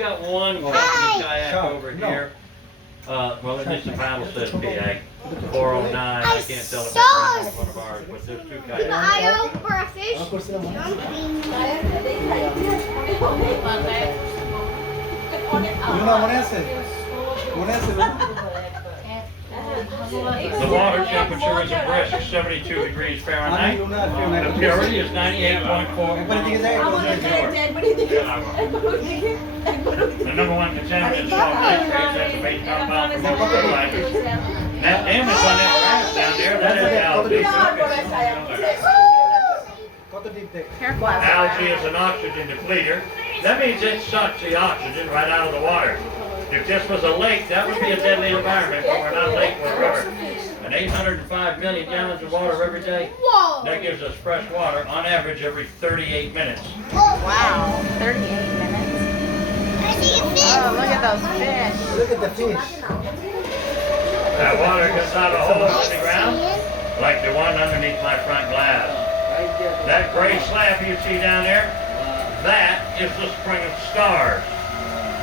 got one company kayak over here. Well, at least the Bible says PA. 409. I can't tell if that's one of ours, but there's two kayaks. Ayaw for a fish. The water temperature is a brisk 72 degrees Fahrenheit. The purity is 98.4. The number one contaminant is salt nitrates. That's a base compound from most fertilizers. That damage on that grass down there, that is algae. Algae is an oxygen depleter. That means it sucks the oxygen right out of the water. If this was a lake, that would be a deadly environment, but we're not a lake, we're a river. And 805 million gallons of water every day, that gives us fresh water on average every 38 minutes. Wow, 38 minutes. Oh, look at those fish. Look at the fish. That water gets out of holes in the ground, like the one underneath my front glass. That gray slab you see down there, that is the Spring of Stars.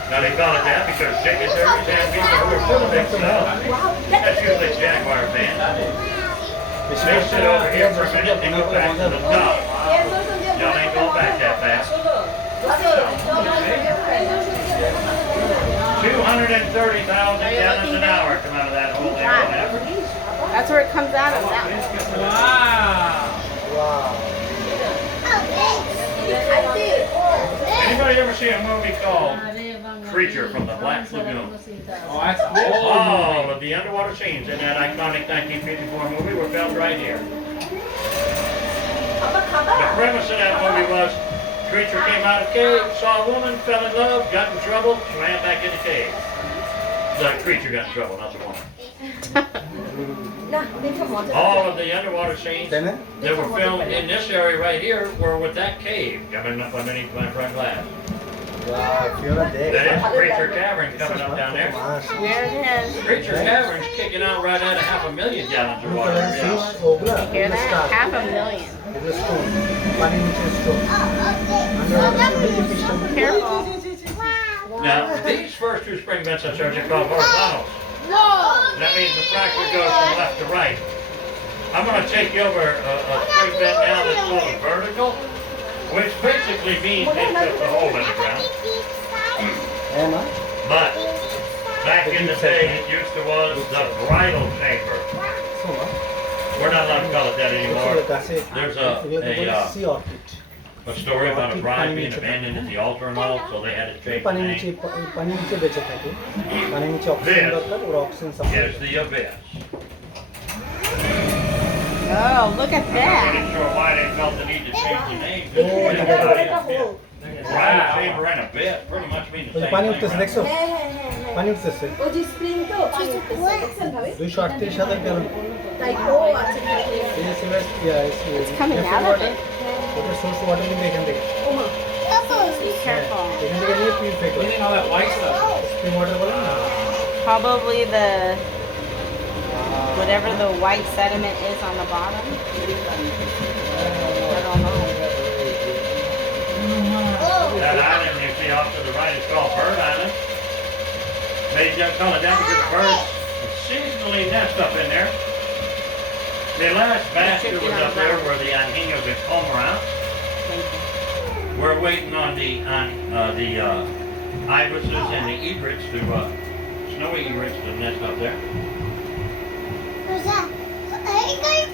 Now they call it that because dignitaries and people who are full of themselves, that's usually Jaguar fans. They sit over here for a minute and go back to the top. Y'all ain't going back that fast. 230,000 gallons an hour come out of that hole there on average. That's where it comes out of that. Anybody ever see a movie called Creature from the Black Lagoon? Oh, that's cool. All of the underwater scenes in that iconic 1954 movie were filmed right here. The premise of that movie was creature came out of the cave, saw a woman, fell in love, got in trouble, swam back in the cave. The creature got in trouble, not the woman. All of the underwater scenes that were filmed in this area right here were with that cave coming up underneath my front glass. Wow, That is Creature Cavern coming up down there. There it is. Creature Cavern's kicking out right at 500,000 gallons of water every hour. Hear that? 500,000. Careful. Now, these first two spring vents I showed you are called horizontals. That means the fracture goes from left to right. I'm going to take you over a spring vent now that's called vertical, which basically means it's just a hole in the ground. But back in the day, it used to was the bridal chamber. We're not allowed to call it that anymore. There's a story about a bride being abandoned at the altar and all, so they had to change the name. This is the abyss. Oh, look at I'm that. not really sure why they felt the need to change the name. Bridal chamber and abyss pretty much mean the same thing. It's coming out of it. Be careful. Cleaning all that white stuff. Probably the whatever the white sediment is on the bottom. I don't know. That island you see off to the right is called Bird Island. They just call it that because birds seasonally nest up in there. The last basket was up there where the anhingas and cormorants. We're waiting on the ibises and the egrets to snowy egrets to nest up there. Where's that? Hey, guys.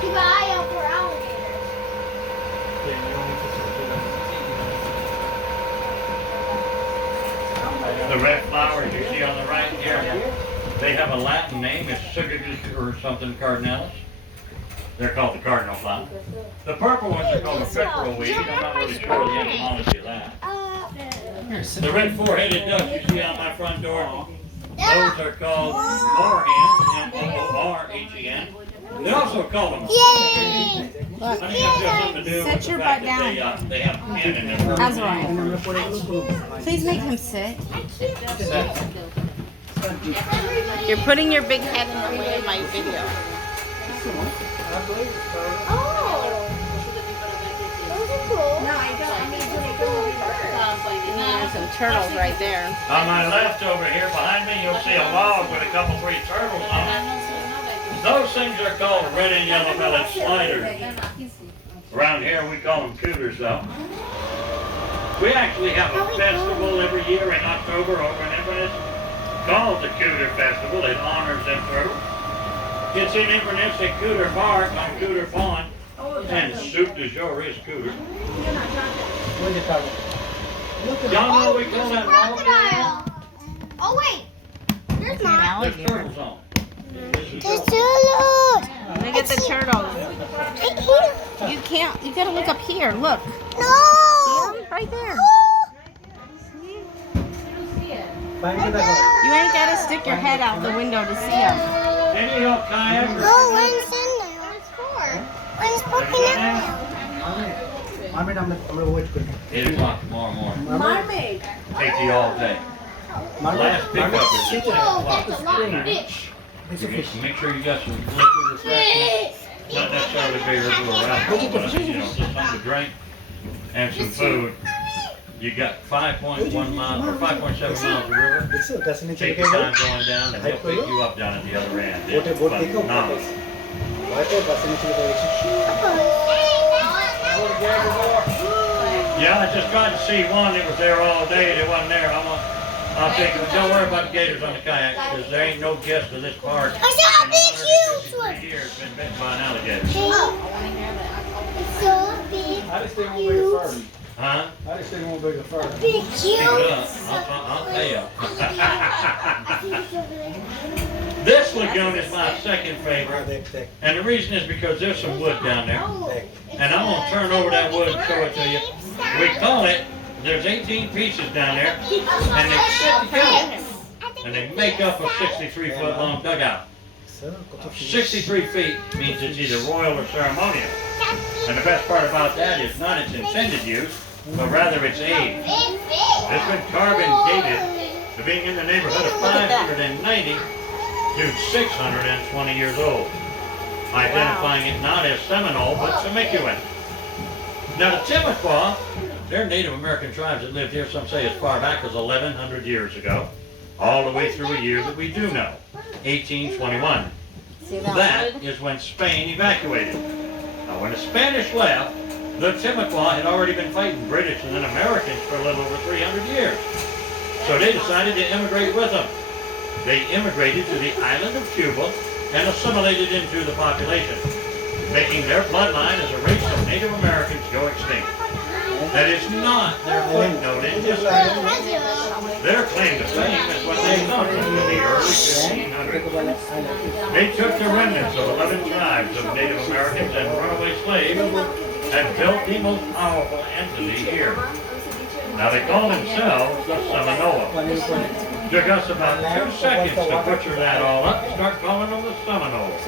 Keep an eye out for alligators. The red flowers you see on the right here, they have a Latin name. It's Sigadus or something cardinalis. They're called the cardinal flower. The purple ones are called the pickerel weed. I'm not really sure of the etymology of that. The red four-headed duck you see on my front door, those are called moorhens, M-O-O-R-H-E-N. They also call them. Yay! I think that's got something to do with the fact that they have pen in their That's right. Please make him sit. You're putting your big head in the way of my video. Oh! Those are cool. No, I don't. I mean, when it goes over. turtles right there. On my left over here behind me, you'll see a log with a couple, 3 turtles on it. Those things are called red and yellow bellied sliders. Around here we call them cooters though. We actually have a festival every year in October over in Inverness called the Cooter Festival. It honors them turtles. It's in Inverness at Cooter Park on Cooter Pond. And soup du jour is cooter. Where's the target? Y'all know we call that log Crocodile. Oh wait, there's not. There's turtles on. There's turtles. Look at the turtles. Right here. You can't, you gotta look up here. Look. No. See them? Right there. Find the You ain't gotta stick your head out the window to see them. Any of kayakers? Oh, when's in there? What's for? When's poking out? Marmite, I'm gonna wait for it. 8 o'clock tomorrow morning. Mermaid. Take you all day. Last pickup is at 10 Oh, o'clock. that's a lot of fish. It's You a get- fish. Make sure you got some liquid refreshment. Not necessarily beer or alcohol, but just something to drink and some food. You got 5.1 miles or 5.7 miles of river. It's a that's an Take your time going down and they'll pick you up down at the other end. Boat It's boat take phenomenal. Yeah, I just tried to see one that was there all day. They wasn't there. I'll take them. Don't worry about the gators on the kayak because there ain't no guest to this park. I saw a in big, huge 153 one. years been bitten by an alligator. It's so big, I just think we'll make a furby. Huh? I just think we'll make a furby. big, Keep it up. huge. I'll tell you. I think it's over there. This lagoon is my second favorite. And the reason is because there's some wood down there. And I'm going to turn over that wood and show it to you. We call it, there's 18 pieces down there. And they sit together. And they make up a 63-foot long dugout. 63 feet means it's either royal or ceremonial. And the best part about that is not its intended use, but rather its age. It's been carbon dated to being in the neighborhood of 590 to 620 years old, identifying it not as Seminole, but Temecuen. Now the Timucua, they're Native American tribes that lived here, some say as far back as 1,100 years ago, all the way through a year that we do know, 1821. See that That wood? is when Spain evacuated. Now when the Spanish left, the Timucua had already been fighting British and then Americans for a little over 300 years. So they decided to immigrate with them. They immigrated to the island of Cuba and assimilated into the population, making their bloodline as a race of Native Americans go extinct. That is not their footnote in history. Their claim to fame is when they come from the early 1500s. They took the remnants of 11 tribes of Native Americans and runaway slaves and built the most powerful entity here. Now they call themselves the Seminole. Took us about 2 seconds to butcher that all up and start calling them the Seminoles.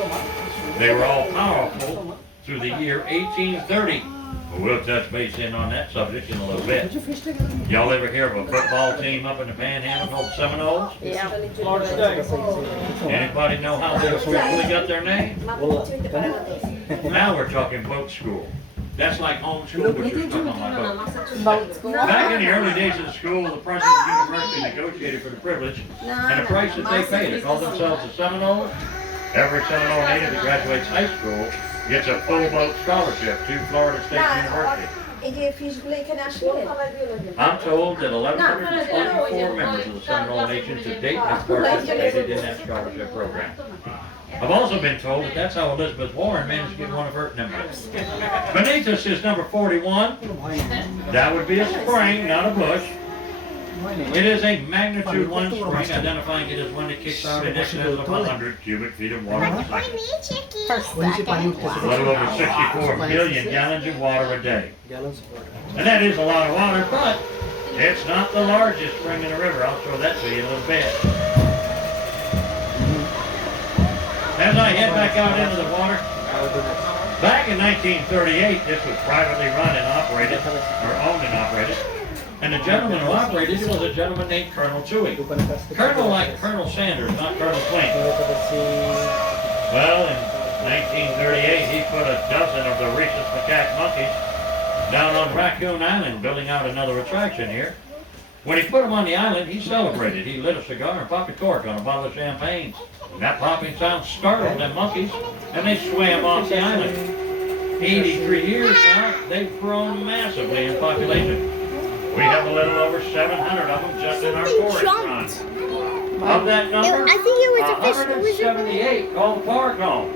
They were all powerful through the year 1830. But we'll touch base in on that subject in a little bit. Y'all ever hear of a football team up in the Panhandle called Seminoles? Yeah. Florida State. Anybody know how they officially got their name? Now we're talking boat school. That's like homeschool, but you're stuck on my boat. Boat school. Back in the early days of the school, the president of the university negotiated for the privilege and the price that they pay to call themselves the Seminoles. Every Seminole native that graduates high school gets a full boat scholarship to Florida State University. I'm told that 1,124 members of the Seminole Nation to date have participated in that scholarship program. I've also been told that that's how Elizabeth Warren managed to get one of her numbers. Beneath us is number 41. That would be a spring, not a bush. It is a magnitude 1 spring, identifying it as one that kicks out in excess of 100 cubic feet of water per second. Per second. A little over 64 billion gallons of water a day. Gallons of water. And that is a lot of water, but it's not the largest spring in the river. I'll show that to you in a little bit. As I head back out into the water, back in 1938, this was privately run and operated, or owned and operated. And the gentleman who operated it was a gentleman named Colonel Toohey. Colonel like Colonel Sanders, not Colonel Swain. Well, in 1938, he put a dozen of the rhesus macaque monkeys down on Raccoon Island, building out another attraction here. When he put them on the island, he celebrated. He lit a cigar and popped a cork on a bottle of champagne. And that popping sound startled them monkeys, and they swam off the island. 83 years now, they've grown massively in population. We have a little over 700 of them just in our forest run. Of that number, I think it was a fish. 178 call the park home.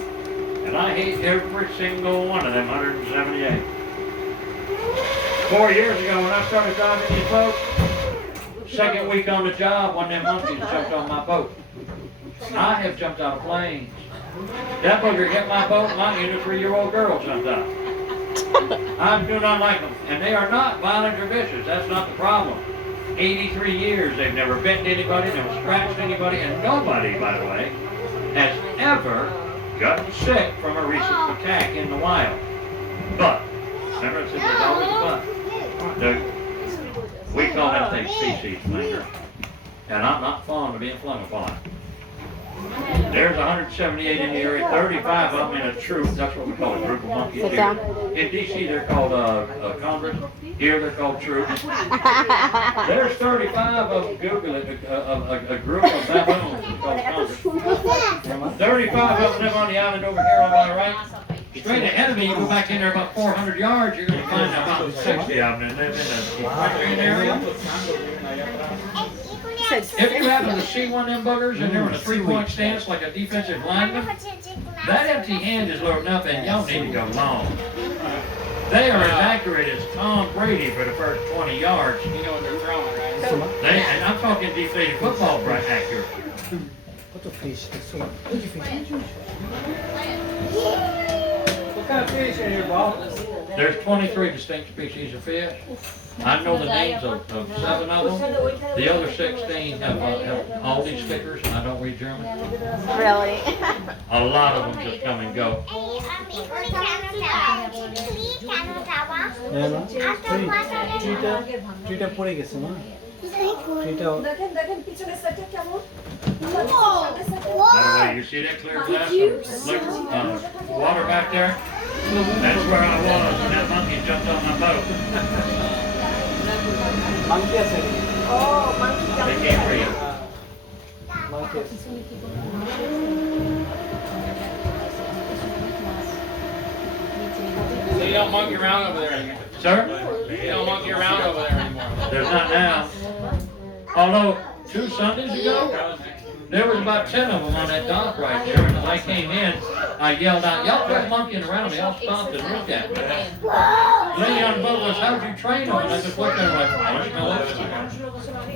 And I hate every single one of them 178. 4 years ago when I started driving these boats, second week on the job, one of them monkeys jumped on my boat. I have jumped out of planes. That bugger hit my boat, and I knew a 3-year-old girl jumped out. I do not like them, and they are not violent or vicious. That's not the problem. 83 years, they've never bitten anybody, never scratched anybody, and nobody, by the way, has ever gotten sick from a recent attack in the wild. But, remember I said there's always a but. We call that thing species flinger, and I'm not fond of being flung upon. There's 178 in the area, 35 of them in a troop. That's what we call a group of monkeys Sit here. down. In D.C. they're called congress. Here they're called troops. There's 35 of, Google it, a group of baboons called congress. 35 of them on the island over here on my right. Straight ahead of me, you go back in there about 400 yards, you're going to find about 60 of them that live in a area. If you happen to see one of them buggers and they're in a 3-point stance like a defensive lineman, that empty hand is loading up and y'all need to go long. They are as accurate as Tom Brady for the first 20 yards. You know what they're throwing, right? And I'm talking deflated football accurate. What's a fish? What's a fish? What kind of fish in here, Bob? There's 23 distinct species of fish. I know the names of 7 of them. The other 16 have all these stickers, and I don't read German. Really? A lot of them just come and go. ট্রিটা পড়ে গেছে না ট্রিটা By the way, you see that clear glass of liquor, water back there? That's where I was when that monkey jumped on my boat. Monkey আছে They can't breathe. Monkey আছে So you don't monkey around over there anymore. Sir? You don't monkey around over there anymore. There's not now. Although, 2 Sundays ago, there was about 10 of them on that dock right there. And as I came in, I yelled out, y'all quit monkeying around me. Y'all stopped and looked at me. Lady on the boat goes, how'd you train them? And I just looked at her like,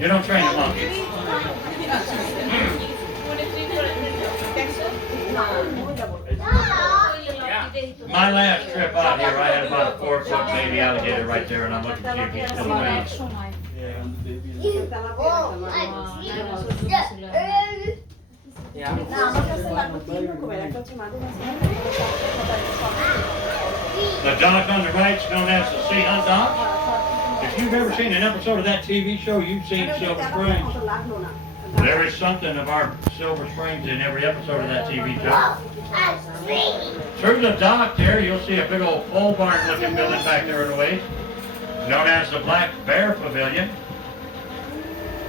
you don't train a monkey. My last trip out here, I had about a 4-foot baby alligator right there, and I'm looking to see if he's still around. The dock on the right is known as the Sea Hunt Dock. If you've ever seen an episode of that TV show, you've seen Silver Springs. There is something of our Silver Springs in every episode of that TV show. Through the dock there, you'll see a big old pole barn looking building back there in the ways, known as the Black Bear Pavilion.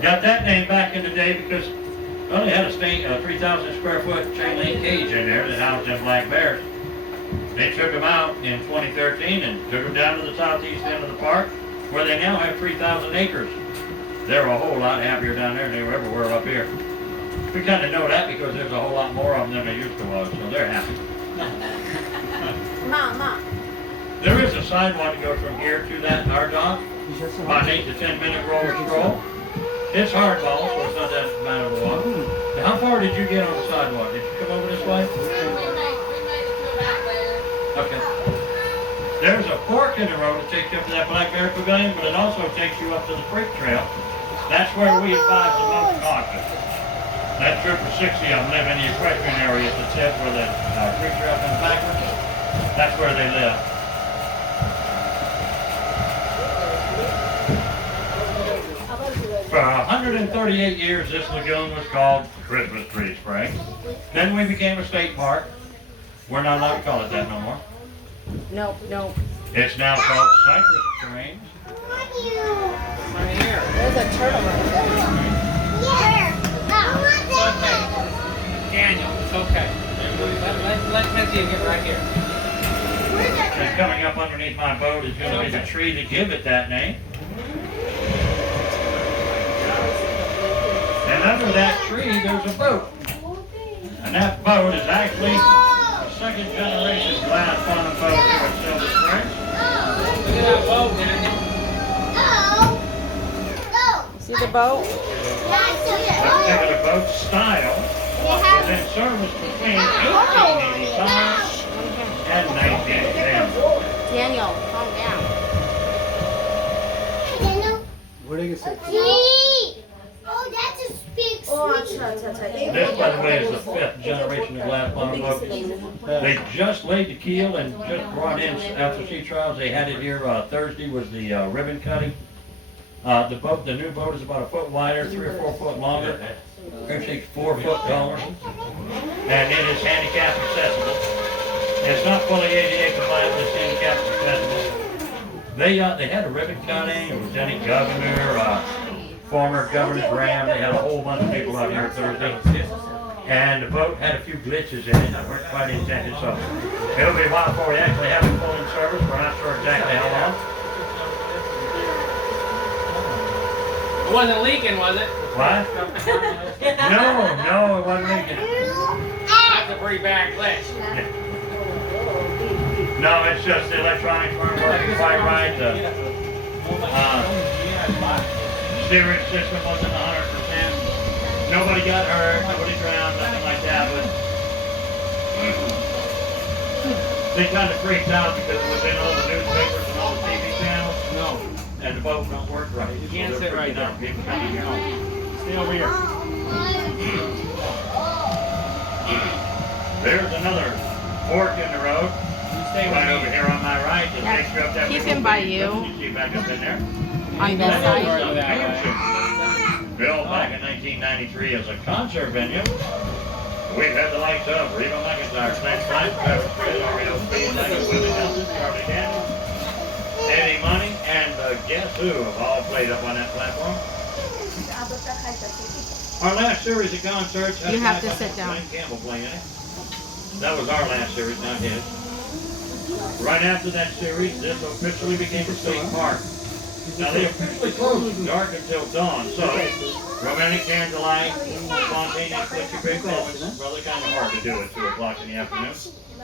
Got that name back in the day because well, they had a 3,000 square foot chain link cage in there that housed them black bears. They took them out in 2013 and took them down to the southeast end of the park, where they now have 3,000 acres. They're a whole lot happier down there than they were everywhere up here. We kind of know that because there's a whole lot more of them than there used to was, so they're happy. There is a sidewalk that goes from here to that our dock, about an 8 to 10 minute roller stroll. It's hardball, so it's not that bad of a walk. Now, how far did you get on the sidewalk? Did you come over this way? Okay. There's a fork in the road that takes you up to that Black Bear Pavilion, but it also takes you up to the Freak Trail. That's where we advise the most caution. That troop of 60 of them live in the equestrian areas that says where the Freak Trail comes backwards. That's where they live. For 138 years, this lagoon was called Christmas Tree Spring. Then we became a state park. We're not allowed to call it that no more. Nope, nope. It's now called Cypress Springs. want you. Right here. There's a turtle right there. Yeah. I want that. Daniel, it's okay. Let Kenzie get right here. Where's that? And coming up underneath my boat is going to be the tree to give it that name. And under that tree, there's a boat. And that boat is actually a second generation glass bottom boat here at Silver Springs. Look at that boat, Daniel. See the boat? Particular boat style was in service between 1885 and 1910. Daniel, calm down. What do you say? Oh, that's a big This, by the way, is the fifth generation of glass bottom boat. They just laid the keel and just brought in, after sea trials, they had it here, Thursday was the ribbon cutting. The new boat is about a foot wider, 3 or 4 foot longer, actually 4 foot taller, and it is handicap accessible. It's not fully ADA compliant, but it's handicap accessible. They had a ribbon cutting, Lieutenant Governor, former Governor Graham, they had a whole bunch of people out here Thursday. And the boat had a few glitches in it that weren't quite intended, so it'll be a while before we actually have it full in service. We're not sure exactly how long. It wasn't leaking, was it? What? No, it wasn't leaking. That's a pretty bad glitch. No, it's just the electronics weren't working quite right. The steering system wasn't 100%. Nobody got hurt, nobody drowned, nothing like that, but they kind of freaked out because it was in all the newspapers and all the TV channels. No. And the boat don't work right. You can't So they're sit right freaking out. there. People trying to get home. Stay over here. There's another fork in the road. You stay Right with over me. here on my right. That takes you up that Keep little him by bitty you. cliff. You see back up in there. On this That side? is Over a that way. mansion. Built back in 1993 as a concert venue. We've had the likes of Reba McEntire, Glenn Flash, Travis Tritt, Oreo Speed, Michael Willie Nelson, Charlie Daniels, Eddie Money, and Guess Who have all played up on that platform. Our last series of concerts. You have to sit down. Glenn Campbell playing it. That was our last series, not his. Right after that series, this officially became a state park. Now they officially closed from dark until dawn, so romantic candlelight, spontaneous picture big moments, really kind of hard to do at 2 o'clock in the afternoon.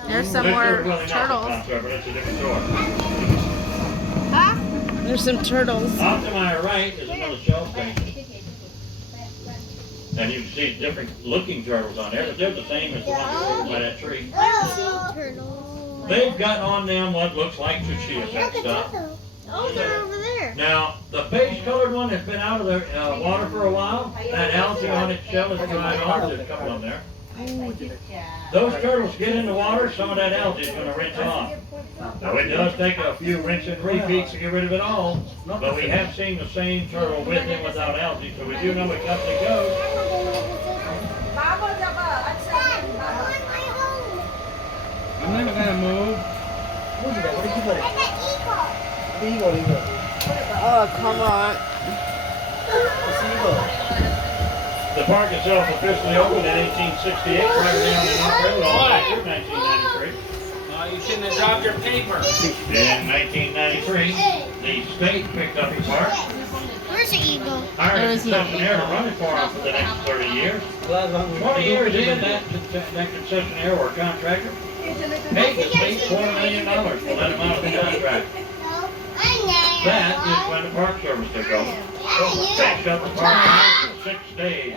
There's some This more is Willie Nelson turtles. concert, but it's a different story. There's some turtles. Off to my right is another shell station. And you can see different looking turtles on there, but they're the same as the ones by that tree. turtles. They've got on them what looks like sushi effect stuff. Oh, they're over there. Now, the beige colored one has been out of the water for a while. That algae on its shell is dried off. There's a couple of them there. Those turtles get in the water, some of that algae is going to rinse off. Now, it does take a few rinse and repeats to get rid of it all, but we have seen the same turtle with and without algae, so we do know what comes and goes. I'm not gonna move. What did you put it? Eagle. Oh, come on. It's eagle. The park itself officially opened in 1868, right down in North Railroad, all the way through 1993. You shouldn't have dropped your paper. In 1993, the state picked up the park, Where's the eagle? hired There a is no concessionaire to run it for them for the next 30 years. 20 years in, that concessionaire or contractor paid the state $250,000 to let him out of the contract. That is when the Park Service took over. They shut the park down for 6 days.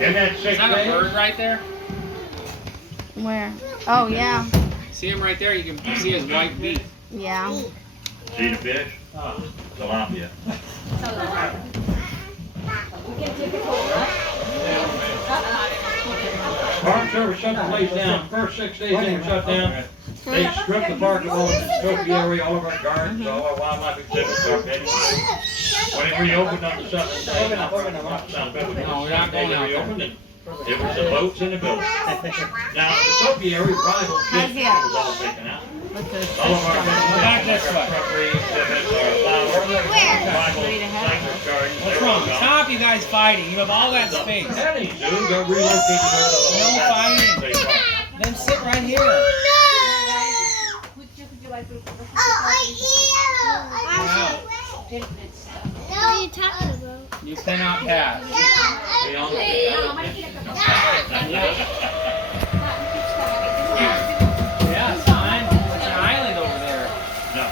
In that 6 Is that a bird days, right there? Where? Oh, yeah. See him right there? You can see his white beak. Yeah. see the fish? Tilapia. Park Service shut the place down. First 6 days they were shut down. They stripped the park of all the topiary, all of our gardens, all our wildlife exhibits, our petting zoo. When it reopened on the 7th day, sounds better. No, we're not going out there. Reopened and It was the boats and the buildings. Now, the topiary rivals this was all taken out. Look at this All of our fish Back this way. truckery exhibits, our flower, rival Straight ahead. cycle gardens. What's they were wrong? gone. Stop, you guys fighting. You have all that space. Petting zoo got relocated over to the No fighting. State Park. Then sit right here. Oh, what are you talking about? You cannot pass. Beyond Yeah, it's fine. It's an island over there.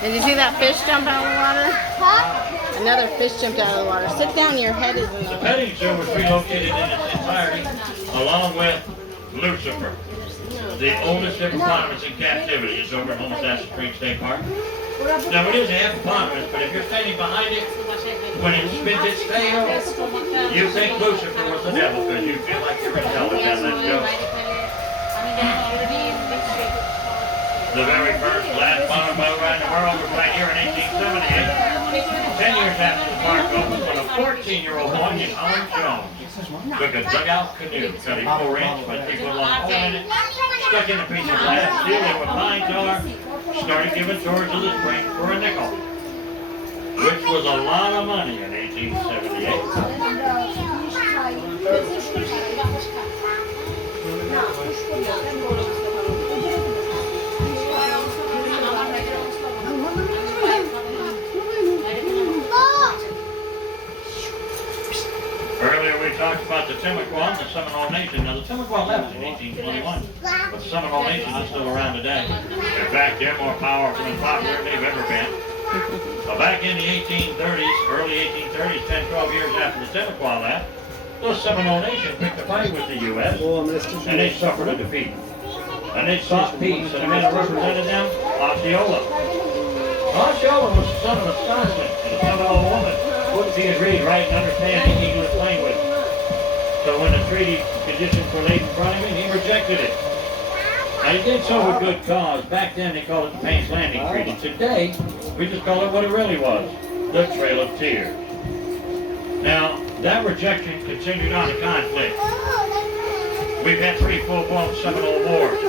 Did you see that fish jump out of the water? Huh? Another fish jumped out of the water. Sit down, your head is in The the way. petting zoo was relocated in its entirety, along with Lucifer, the oldest hippopotamus in captivity. It's over at Homosassa Springs State Park. Now, it is a hippopotamus, but if you're standing behind it, when it spins its tail, you think Lucifer was the devil because you feel like you're in hell with that. Let's go. The very first last modern boat ride in the world was right here in 1878. 10 years after the park opened, when a 14-year-old boy named Alan Jones took a dugout canoe, cut a 4-inch by 3-foot-long hole in it, stuck in a piece of glass, sealed it with pine tar, started giving tours of the spring for a nickel, which was a lot of money in 1878. Earlier we talked about the Timucua, the Seminole Nation. Now the Timucua left in 1821, but the Seminole Nation is still around today. In fact, they're more powerful and popular than they've ever been. So back in the 1830s, early 1830s, 10, 12 years after the Timucua left, the Seminole Nation picked a fight with the U.S. and they suffered a defeat. And they sought peace, and the man who represented them, Osceola. Osceola was the son of a Scotsman and a Seminole woman. He could read, write, and understand the English language. So when the treaty conditions were laid in front of him, he rejected it. Now he did so with good cause. Back then they called it the Payne's Landing Treaty. Today, we just call it what it really was, the Trail of Tears. Now, that rejection continued on the conflict. We've had 3 full-blown Seminole Wars.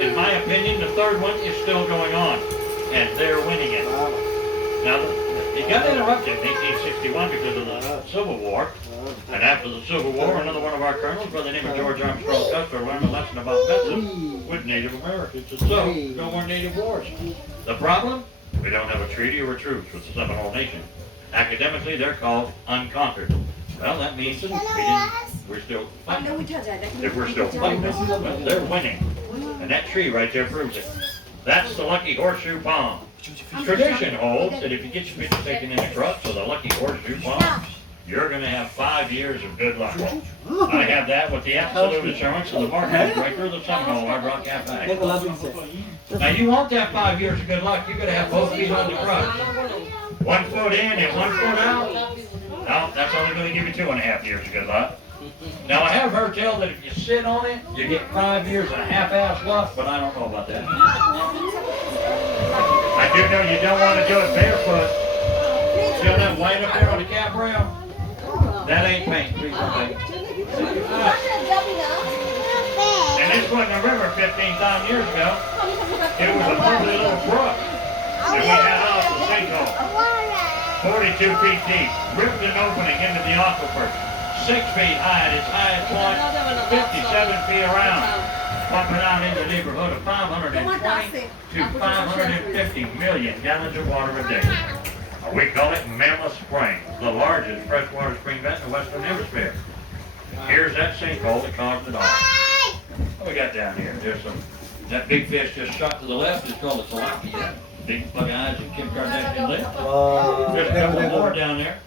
In my opinion, the 3rd one is still going on, and they're winning it. Now, it got interrupted in 1861 because of the Civil War, and after the Civil War, another one of our colonels, by the name of George Armstrong Custer, learned a lesson about fences with Native Americans, and so, no more Native Wars. The problem? We don't have a treaty or a truce with the Seminole Nation. Academically, they're called unconquered. Well, that means we're still fighting. If we're still fighting, well, they're winning. And that tree right there proves it. That's the Lucky Horseshoe Palm. Tradition holds that if you get your picture taken in the crutch of the Lucky Horseshoe Palm, you're going to have 5 years of good luck. I have that with the absolute assurance of the market breaker of the Seminole Hard Rock Cafe. Now you want that 5 years of good luck, you're going to have both feet on the crutch. 1 foot in and 1 foot out. No, that's only going to give you 2.5 years of good luck. Now I have heard tell that if you sit on it, you get 5 years and a half-ass luck, but I don't know about that. I do know you don't want to do it barefoot. See all that white up there on the cab rail? That ain't paint, please don't paint. And this was in the river 15,000 years ago. It was a lovely little brook. And we had off the sinkhole. 42 feet deep, ripped an opening into the aquifer. 6 feet high at its highest point, 57 feet around. Pumping out in the neighborhood of 520 to 550 million gallons of water a day. We call it Mammoth Spring, the largest freshwater spring vent in the Western Hemisphere. Here's that sinkhole that caused it all. What we got down here? There's that big fish just shot to the left is called a tilapia. Big bug eyes and Kim Kardashian lip. There's a couple more down there.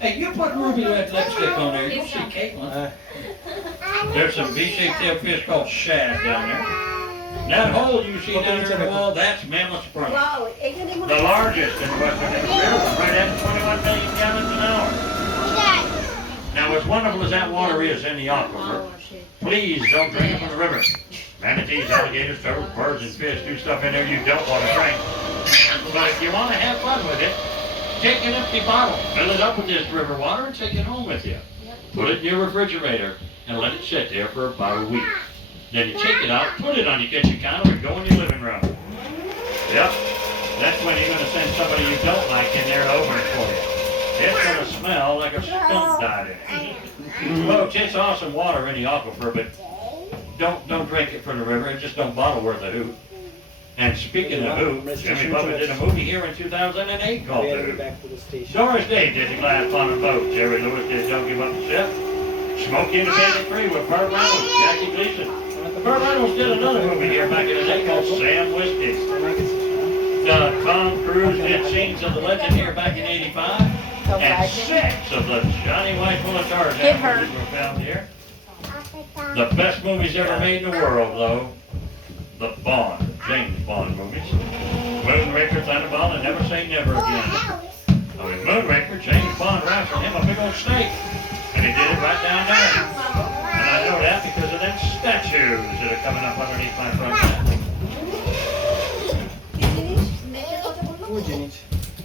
Hey, you put ruby red lipstick on there. You'll see Caitlin. There's some V-shaped tail fish called shad down there. That hole you see down there in the wall, that's Mammoth Spring. The largest in the Western Hemisphere, right at 21 million gallons an hour. Now, as wonderful as that water is in the aquifer, please don't drink it from the river. Manatees, alligators, turtles, birds, and fish do stuff in there you don't want to drink. But if you want to have fun with it, take an empty bottle, fill it up with this river water, and take it home with you. Put it in your refrigerator. and let it sit there for about a week. Then you take it out, put it on your kitchen counter, and go in your living room. Yep, that's when you're gonna send somebody you don't like in there to open it for you. It's gonna smell like a skunk died in it. Folks, it's awesome water in the aquifer, but don't drink it from the river, and just don't bottle worth a hoot. And speaking of hoot, Jimmy Buffett did a movie here in 2008 called The Hoot. Doris Day did The Glass Bottom Boat. Jerry Lewis did Don't Give Up the Ship. Smokey and the Bandit 3 with Burt Reynolds, Jackie Gleason. Burt Reynolds did another movie here back in the day called Sam Whiskey. Tom Cruise did Scenes of the Legend here back in '85. And 6 of the Johnny White Full of Tarzan movies were filmed here. The best movies ever made in the world, though, the James Bond movies. Moonraker, Thunderball, and Never Say Never Again. I mean, Moonraker, James Bond wrestled him a big old snake, and he did it right down there. And I know that because of them statues that are coming up underneath my front lawn.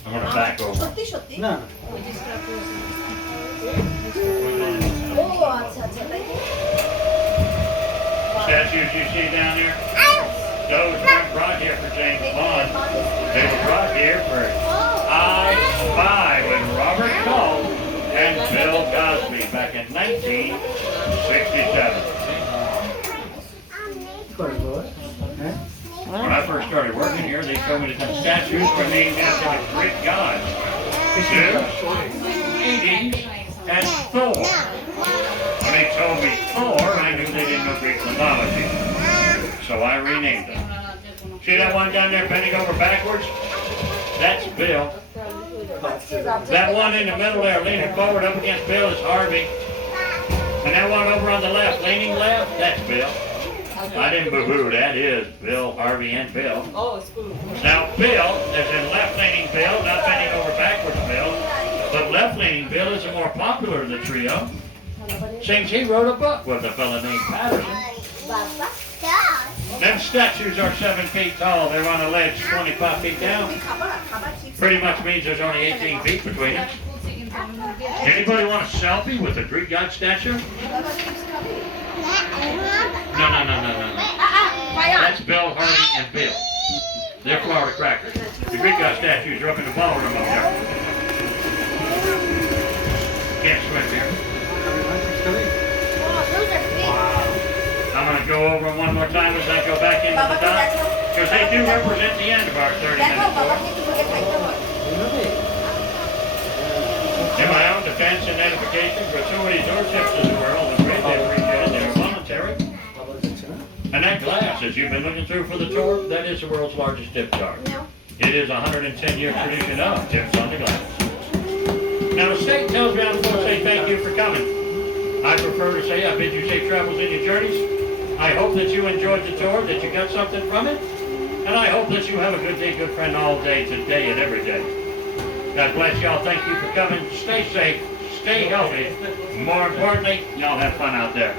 I'm gonna back over. না Statues you see down there, those weren't brought here for James Bond. They were brought here for I Spy with Robert Culp and Bill Cosby back in 1967. করবো হ্যাঁ When I first started working here, they told me that the statues were named after the Greek gods. Zeus, Hades, and Thor. When they told me Thor, I knew they didn't know Greek mythology. So I renamed them. See that one down there bending over backwards? That's Bill. That one in the middle there leaning forward up against Bill is Harvey. And that one over on the left, leaning left, that's Bill. I didn't boo-hoo, that is Bill, Harvey, and Bill. Oh, it's food. Now Bill, as in left-leaning Bill, not bending over backwards Bill, but left-leaning Bill is the more popular of the trio. Seems he wrote a book with a fella named Patterson. Them statues are 7 feet tall. They're on a ledge 25 feet down. Pretty much means there's only 18 feet between them. Anybody want a selfie with a Greek god statue? No. That's Bill, Harvey, and Bill. They're Florida crackers. The Greek god statues are up in the ballroom up there. Can't swim here. I'm going to go over them one more time as I go back into the dock, because they do represent the end of our 30-minute tour. In my own defense and edification, gratuities or tips to the world, and greatly appreciated. They are voluntary. And that glass, as you've been looking through for the tour, that is the world's largest tip jar. It is a 110-year tradition of tips on the glass. Now the state tells me I'm supposed to say thank you for coming. I prefer to say I bid you safe travels in your journeys. I hope that you enjoyed the tour, that you got something from it. And I hope that you have a good day, good friend all day, today, and every day. God bless y'all. Thank you for coming. Stay safe. Stay healthy. More importantly, y'all have fun out there.